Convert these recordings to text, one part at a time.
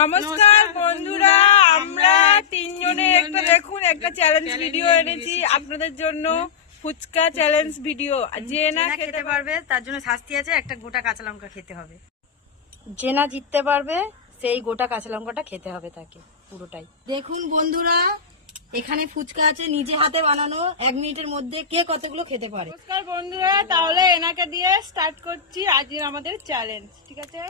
নমস্কার বন্ধুরা, আমরা তিনজনে একটা চ্যালেঞ্জ ভিডিও এনেছি আপনাদের জন্য। Fuchka challenge video. যে না খেতে পারবে তার জন্য শাস্তি আছে, একটা গোটা কাঁচা লঙ্কা খেতে হবে। যে না জিততে পারবে সেই গোটা কাঁচা লঙ্কাটা খেতে হবে তাকে পুরোটাই। দেখুন বন্ধুরা, এখানে ফুচকা আছে নিজে হাতে বানানো। 1 মিনিটের মধ্যে কে কতগুলো খেতে পারে। নমস্কার বন্ধুরা, তাহলে এনাকে দিয়ে স্টার্ট করছি আজকের আমাদের চ্যালেঞ্জ। ঠিক আছে,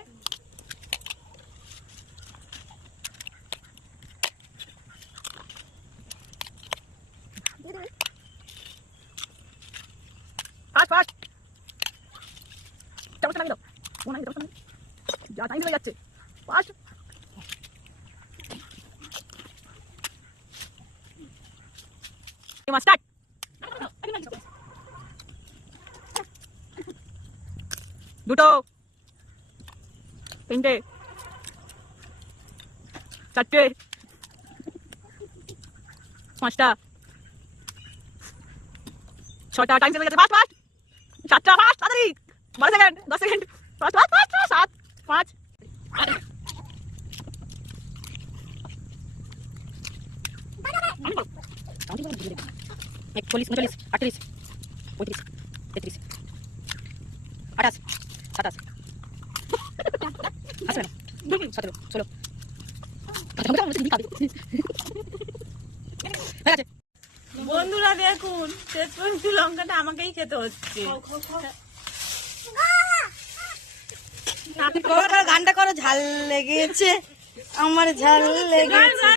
দুটো, তিনটে, চারটে, পাঁচটা, ছটা। টাইম চলে গেছে। ফাস্ট ফাস্ট, 7টা, ফাস্ট, তাড়াতাড়ি। 12 second, 10 second, fast fast fast, 7, 5, চল্লিশ, 39, 38, 35, 33, 28, 27, 17, 16। বন্ধুরা দেখুন, শেষ পর্যন্ত লঙ্কাটা আমাকেই খেতে হচ্ছে। গানটা করো, ঝাল লেগেছে আমার, ঝাল লেগেছে।